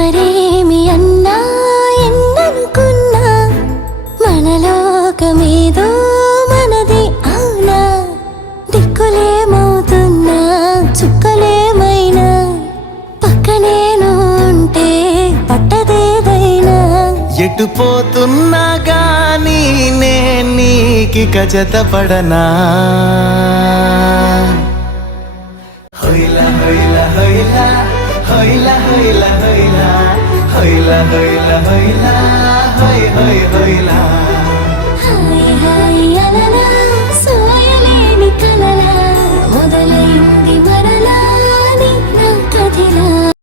ఎవరేమి అన్నా ఎన్ననుకున్నా మనలోకమేదో మనది అవునా. దిక్కులేమవుతున్నా చుక్కలేమైనా పక్కనేను ఉంటే పట్టదేదైనా. ఎటు పోతున్నా గానీ నీకిక జతపడనా. హొయిలా హొయిలా హొయిలా హొయిలా హొయిలా హొయిలా హొయిలా హొయిలా హొయిలా హొయ్ హొయ్ హొయిలా.